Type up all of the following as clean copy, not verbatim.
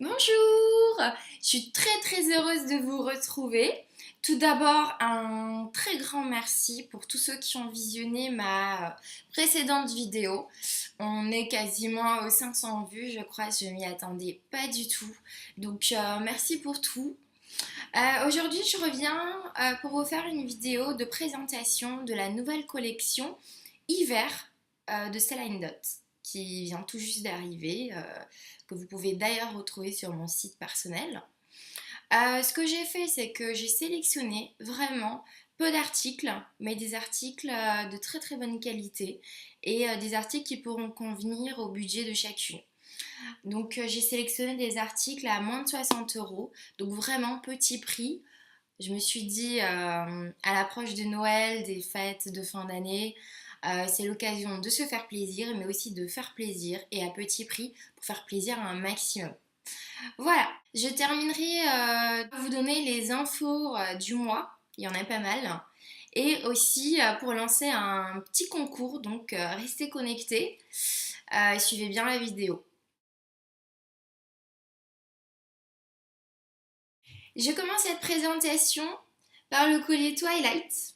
Bonjour, je suis très heureuse de vous retrouver. Tout d'abord, un très grand merci pour tous ceux qui ont visionné ma précédente vidéo. On est quasiment aux 500 vues, je crois, je m'y attendais pas du tout. Donc merci pour tout. Aujourd'hui, je reviens pour vous faire une vidéo de présentation de la nouvelle collection hiver de Celine Dot qui vient tout juste d'arriver, que vous pouvez d'ailleurs retrouver sur mon site personnel. Ce que j'ai fait, c'est que j'ai sélectionné vraiment peu d'articles, mais des articles de très bonne qualité et des articles qui pourront convenir au budget de chacune. Donc j'ai sélectionné des articles à moins de 60 euros, donc vraiment petit prix. Je me suis dit, à l'approche de Noël, des fêtes de fin d'année, c'est l'occasion de se faire plaisir, mais aussi de faire plaisir et à petit prix pour faire plaisir à un maximum. Voilà, je terminerai par vous donner les infos du mois, il y en a pas mal, et aussi pour lancer un petit concours, donc restez connectés, suivez bien la vidéo. Je commence cette présentation par le collier Twilight,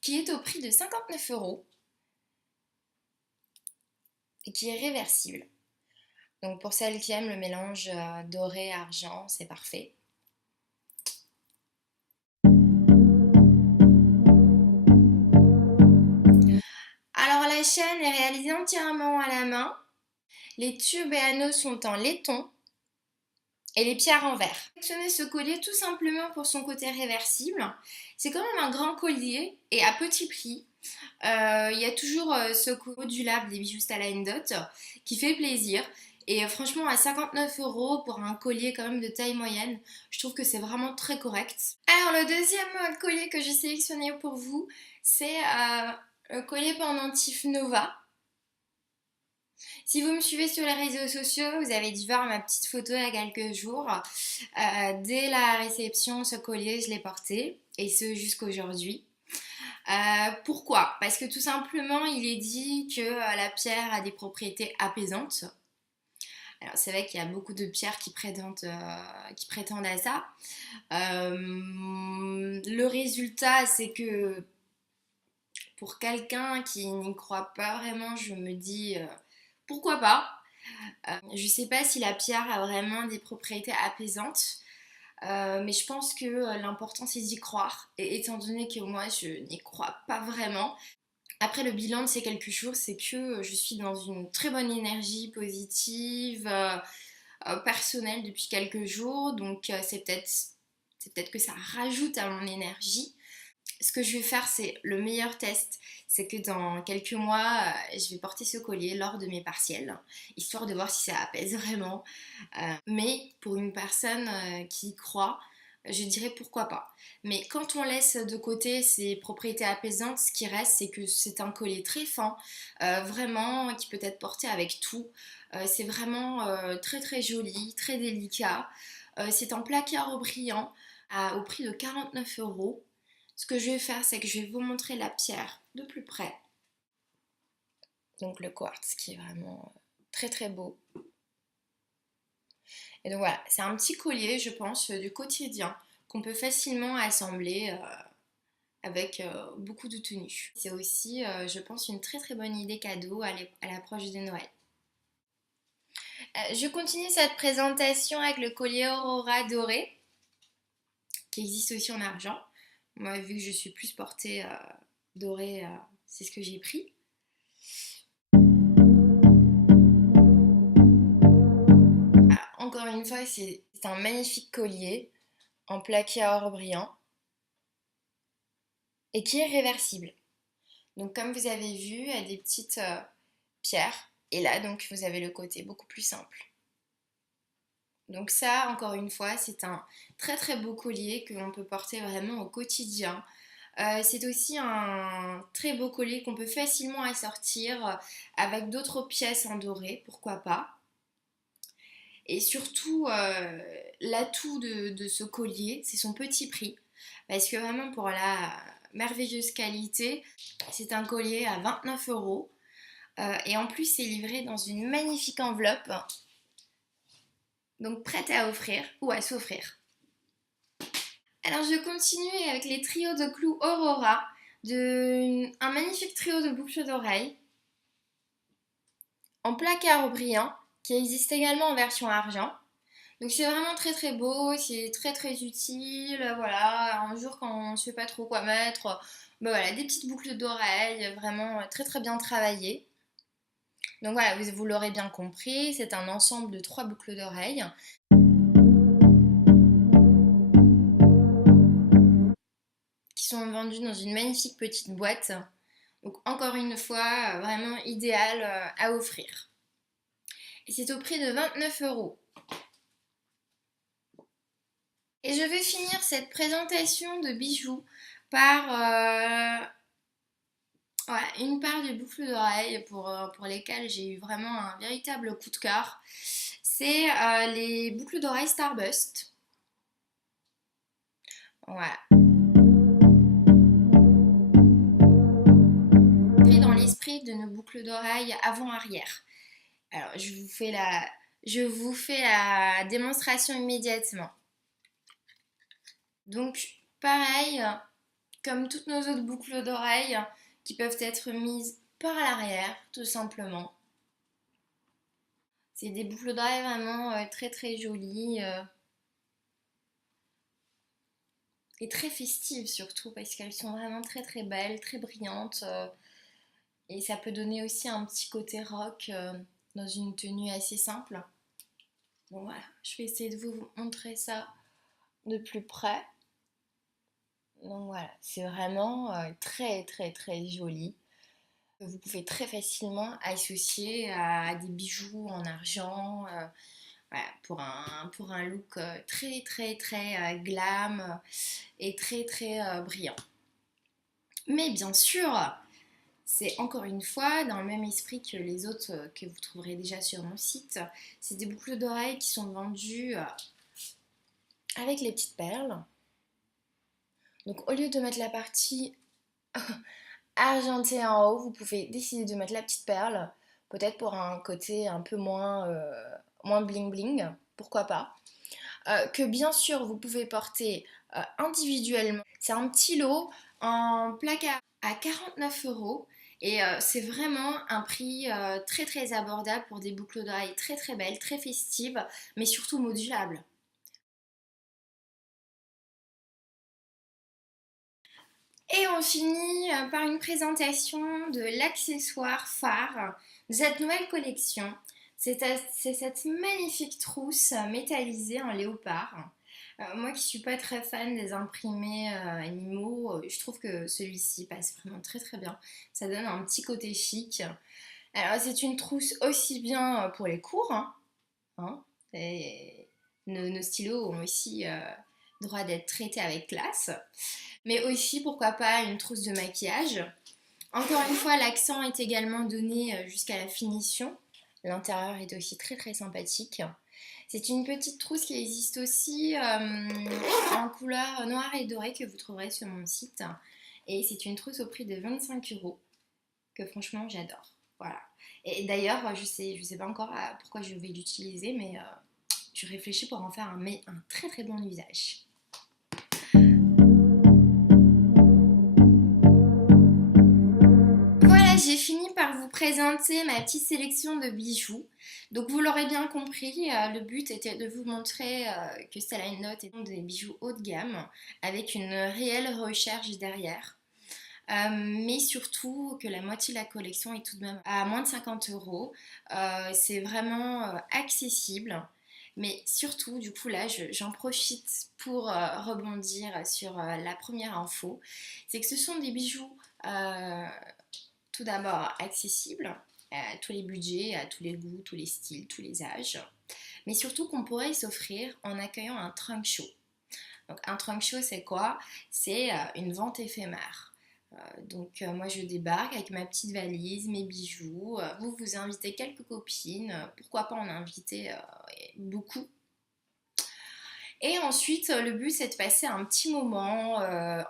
qui est au prix de 59 euros et qui est réversible. Donc pour celles qui aiment le mélange doré-argent, c'est parfait. Alors la chaîne est réalisée entièrement à la main. Les tubes et anneaux sont en laiton et les pierres en verre. J'ai sélectionné ce collier tout simplement pour son côté réversible. C'est quand même un grand collier et à petit prix. Il y a toujours ce modulable des bijoux Celine Dot qui fait plaisir. Et franchement, à 59 euros pour un collier quand même de taille moyenne, je trouve que c'est vraiment très correct. Alors, le deuxième collier que j'ai sélectionné pour vous, c'est le collier pendentif Nova. Si vous me suivez sur les réseaux sociaux, vous avez dû voir ma petite photo il y a quelques jours. Dès la réception, ce collier, je l'ai porté, et ce jusqu'aujourd'hui. Pourquoi? Parce que tout simplement, il est dit que la pierre a des propriétés apaisantes. Alors c'est vrai qu'il y a beaucoup de pierres qui prétendent à ça. Le résultat, c'est que pour quelqu'un qui n'y croit pas vraiment, je me dis pourquoi pas. Je sais pas si la pierre a vraiment des propriétés apaisantes. Mais je pense que l'important c'est d'y croire. Et étant donné que moi je n'y crois pas vraiment, après le bilan de ces quelques jours, c'est que je suis dans une très bonne énergie positive, personnelle depuis quelques jours. Donc c'est peut-être que ça rajoute à mon énergie. Ce que je vais faire, c'est le meilleur test, c'est que dans quelques mois, je vais porter ce collier lors de mes partiels, histoire de voir si ça apaise vraiment. Mais pour une personne qui y croit, je dirais pourquoi pas. Mais quand on laisse de côté ses propriétés apaisantes, ce qui reste, c'est que c'est un collier très fin, vraiment, qui peut être porté avec tout. C'est vraiment très joli, très délicat. C'est en placard brillant, au prix de 49 euros. Ce que je vais faire, c'est que je vais vous montrer la pierre de plus près. Donc le quartz qui est vraiment très beau. Et donc voilà, c'est un petit collier, je pense, du quotidien qu'on peut facilement assembler avec beaucoup de tenues. C'est aussi, je pense, une très bonne idée cadeau à l'approche de Noël. Je continue cette présentation avec le collier Aurora doré, qui existe aussi en argent. Moi, vu que je suis plus portée doré, c'est ce que j'ai pris. Ah, encore une fois, c'est un magnifique collier en plaqué à or brillant et qui est réversible. Donc comme vous avez vu, il y a des petites pierres et là donc vous avez le côté beaucoup plus simple. Donc ça, encore une fois, c'est un très beau collier que l'on peut porter vraiment au quotidien. C'est aussi un très beau collier qu'on peut facilement assortir avec d'autres pièces en doré, pourquoi pas. Et surtout, l'atout de ce collier, c'est son petit prix. Parce que vraiment, pour la merveilleuse qualité, c'est un collier à 29 euros. Et en plus, c'est livré dans une magnifique enveloppe Donc prête à offrir ou à s'offrir. Alors je continue avec les trios de clous Aurora, un magnifique trio de boucles d'oreilles en placard brillant qui existe également en version argent. Donc c'est vraiment très très beau, c'est très très utile, voilà, un jour quand on ne sait pas trop quoi mettre, ben voilà, des petites boucles d'oreilles, vraiment très très bien travaillées. Donc voilà, vous l'aurez bien compris, c'est un ensemble de 3 boucles d'oreilles. Qui sont vendues dans une magnifique petite boîte. Donc encore une fois, vraiment idéal à offrir. Et c'est au prix de 29 €. Et je vais finir cette présentation de bijoux par voilà, une paire de boucles d'oreilles pour lesquelles j'ai eu vraiment un véritable coup de cœur. C'est les boucles d'oreilles Starburst. Voilà. Pris dans l'esprit de nos boucles d'oreilles avant-arrière. Alors, je vous fais la démonstration immédiatement. Donc, pareil, comme toutes nos autres boucles d'oreilles qui peuvent être mises par l'arrière, tout simplement. C'est des boucles d'oreilles vraiment très très jolies et très festives surtout parce qu'elles sont vraiment très très belles, très brillantes et ça peut donner aussi un petit côté rock dans une tenue assez simple. Bon voilà, je vais essayer de vous montrer ça de plus près. Donc voilà, c'est vraiment très très très joli. Vous pouvez très facilement associer à des bijoux en argent voilà, pour un look très très très glam et très très brillant. Mais bien sûr, c'est encore une fois dans le même esprit que les autres que vous trouverez déjà sur mon site. C'est des boucles d'oreilles qui sont vendues avec les petites perles. Donc au lieu de mettre la partie argentée en haut, vous pouvez décider de mettre la petite perle, peut-être pour un côté un peu moins bling bling, pourquoi pas. Que bien sûr vous pouvez porter individuellement. C'est un petit lot en placard à 49 € et c'est vraiment un prix très très abordable pour des boucles d'oreilles très très belles, très festives, mais surtout modulables. Et on finit par une présentation de l'accessoire phare de cette nouvelle collection. C'est cette magnifique trousse métallisée en léopard. Moi qui ne suis pas très fan des imprimés animaux, je trouve que celui-ci passe vraiment très très bien. Ça donne un petit côté chic. Alors c'est une trousse aussi bien pour les cours, hein, et nos stylos ont aussi droit d'être traités avec classe, mais aussi pourquoi pas une trousse de maquillage. Encore une fois, l'accent est également donné jusqu'à la finition. L'intérieur est aussi très très sympathique. C'est une petite trousse qui existe aussi en couleur noire et dorée que vous trouverez sur mon site. Et c'est une trousse au prix de 25 € que franchement j'adore. Voilà. Et d'ailleurs, je sais pas encore pourquoi je vais l'utiliser, mais je réfléchis pour en faire un très très bon usage. Voilà, j'ai fini par vous présenter ma petite sélection de bijoux. Donc vous l'aurez bien compris, le but était de vous montrer que Stella & Lot est des bijoux haut de gamme avec une réelle recherche derrière. Mais surtout que la moitié de la collection est tout de même à moins de 50 €. C'est vraiment accessible. Mais surtout, du coup, là, j'en profite pour rebondir sur la première info. C'est que ce sont des bijoux tout d'abord accessibles à tous les budgets, à tous les goûts, tous les styles, tous les âges. Mais surtout qu'on pourrait s'offrir en accueillant un trunk show. Donc un trunk show, c'est quoi? C'est une vente éphémère. Donc moi je débarque avec ma petite valise, mes bijoux, vous invitez quelques copines, pourquoi pas en inviter beaucoup. Et ensuite le but c'est de passer un petit moment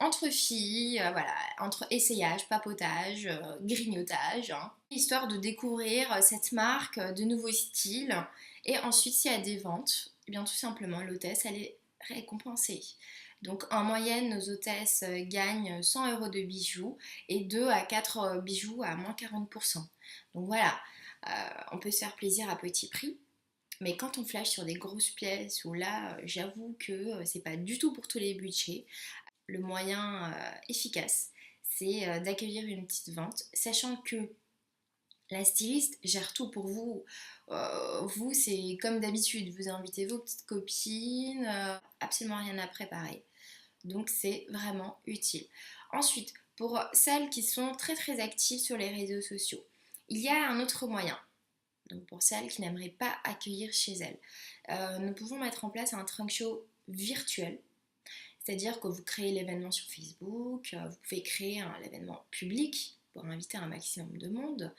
entre filles, voilà, entre essayage, papotage, grignotage, hein, histoire de découvrir cette marque, de nouveaux styles et ensuite s'il y a des ventes, Eh bien tout simplement, l'hôtesse, elle est récompensée. Donc en moyenne, nos hôtesses gagnent 100 euros de bijoux et 2 à 4 bijoux à moins 40%. Donc voilà, on peut se faire plaisir à petit prix. Mais quand on flash sur des grosses pièces, où là, j'avoue que c'est pas du tout pour tous les budgets, le moyen efficace, c'est d'accueillir une petite vente, sachant que la styliste gère tout pour vous. Vous, c'est comme d'habitude, vous invitez vos petites copines, absolument rien à préparer. Donc c'est vraiment utile. Ensuite, pour celles qui sont très très actives sur les réseaux sociaux, il y a un autre moyen. Donc pour celles qui n'aimeraient pas accueillir chez elles, nous pouvons mettre en place un trunk show virtuel. C'est-à-dire que vous créez l'événement sur Facebook, vous pouvez créer l'événement public pour inviter un maximum de monde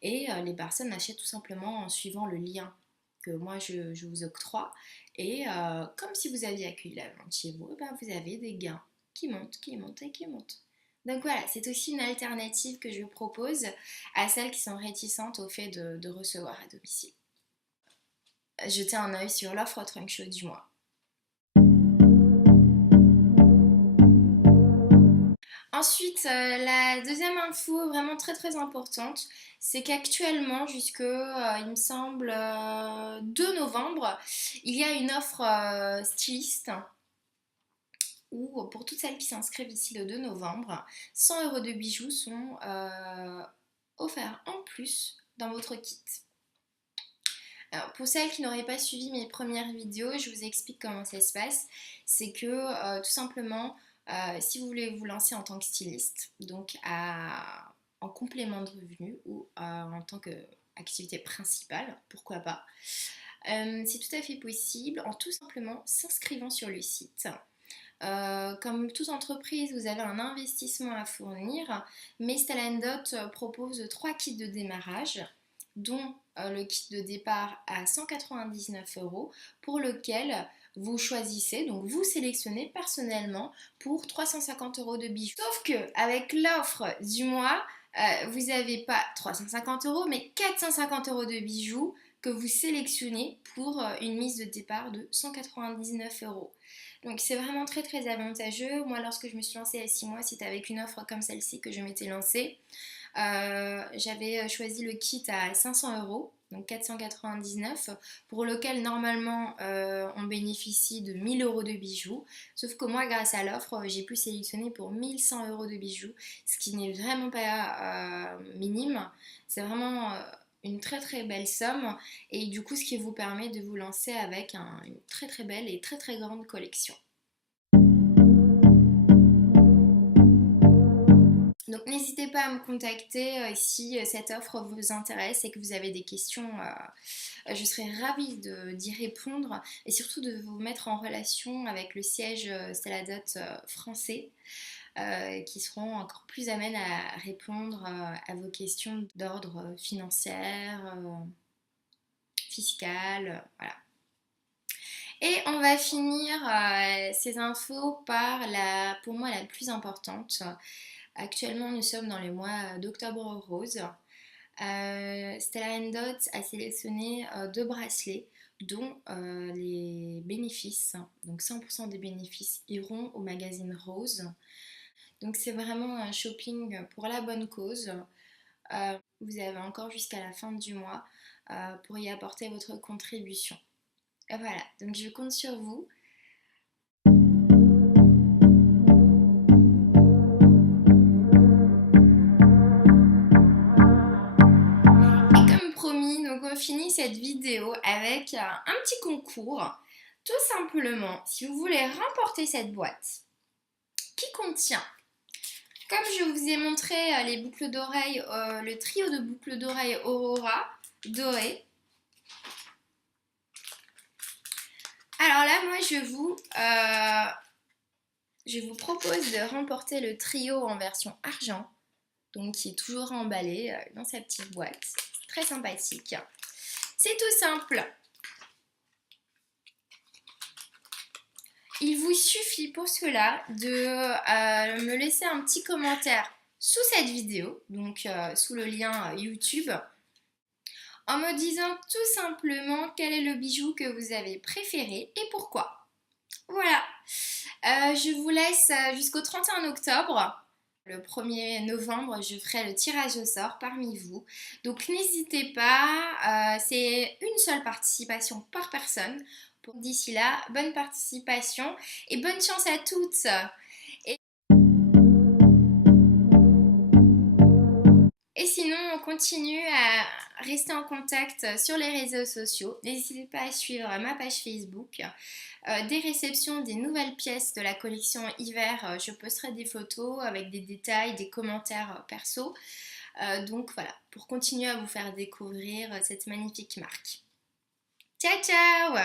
et les personnes achètent tout simplement en suivant le lien que moi je vous octroie et comme si vous aviez accueilli la vente chez vous, ben, vous avez des gains qui montent, qui montent et qui montent. Donc voilà, c'est aussi une alternative que je propose à celles qui sont réticentes au fait de recevoir à domicile. Jetez un œil sur l'offre Trunk Show du mois. Ensuite, la deuxième info vraiment très très importante, c'est qu'actuellement, jusque, il me semble, 2 novembre, il y a une offre styliste où pour toutes celles qui s'inscrivent ici le 2 novembre, 100 euros de bijoux sont offerts en plus dans votre kit. Alors, pour celles qui n'auraient pas suivi mes premières vidéos, je vous explique comment ça se passe. C'est que tout simplement, si vous voulez vous lancer en tant que styliste, donc en complément de revenus ou en tant qu'activité principale, pourquoi pas, c'est tout à fait possible en tout simplement s'inscrivant sur le site. Comme toute entreprise, vous avez un investissement à fournir, mais Style & Dot propose 3 kits de démarrage, dont le kit de départ à 199 euros, pour lequel vous choisissez, donc vous sélectionnez personnellement pour 350 euros de bijoux. Sauf que avec l'offre du mois, vous n'avez pas 350 euros, mais 450 euros de bijoux que vous sélectionnez pour une mise de départ de 199 euros. Donc c'est vraiment très très avantageux. Moi, lorsque je me suis lancée à 6 mois, c'était avec une offre comme celle-ci que je m'étais lancée. J'avais choisi le kit à 500 euros, donc 499, pour lequel normalement on bénéficie de 1000 euros de bijoux. Sauf que moi, grâce à l'offre, j'ai pu sélectionner pour 1100 euros de bijoux, ce qui n'est vraiment pas minime. C'est vraiment une très très belle somme et du coup ce qui vous permet de vous lancer avec une très très belle et très très grande collection. Donc n'hésitez pas à me contacter si cette offre vous intéresse et que vous avez des questions. Je serai ravie d'y répondre et surtout de vous mettre en relation avec le siège Style & Dot français qui seront encore plus amènes à répondre à vos questions d'ordre financier, fiscal, voilà. Et on va finir ces infos par pour moi la plus importante. Actuellement, nous sommes dans le mois d'octobre rose. Style & Dot a sélectionné 2 bracelets dont les bénéfices, donc 100% des bénéfices iront au magazine Rose. Donc c'est vraiment un shopping pour la bonne cause. Vous avez encore jusqu'à la fin du mois pour y apporter votre contribution. Et voilà, donc je compte sur vous. Et comme promis, donc on finit cette vidéo avec un petit concours. Tout simplement, si vous voulez remporter cette boîte qui contient, comme je vous ai montré les boucles d'oreilles, le trio de boucles d'oreilles Aurora dorées. Alors là, moi, je vous propose de remporter le trio en version argent, donc qui est toujours emballé dans sa petite boîte. Très sympathique. C'est tout simple. Il vous suffit pour cela de me laisser un petit commentaire sous cette vidéo, donc sous le lien YouTube, en me disant tout simplement quel est le bijou que vous avez préféré et pourquoi. Voilà, je vous laisse jusqu'au 31 octobre. Le 1er novembre, je ferai le tirage au sort parmi vous. Donc n'hésitez pas, c'est une seule participation par personne. D'ici là, bonne participation et bonne chance à toutes. Et sinon, on continue à rester en contact sur les réseaux sociaux. N'hésitez pas à suivre ma page Facebook. Des réceptions des nouvelles pièces de la collection hiver, je posterai des photos avec des détails, des commentaires perso. Donc voilà, pour continuer à vous faire découvrir cette magnifique marque. Ciao ciao!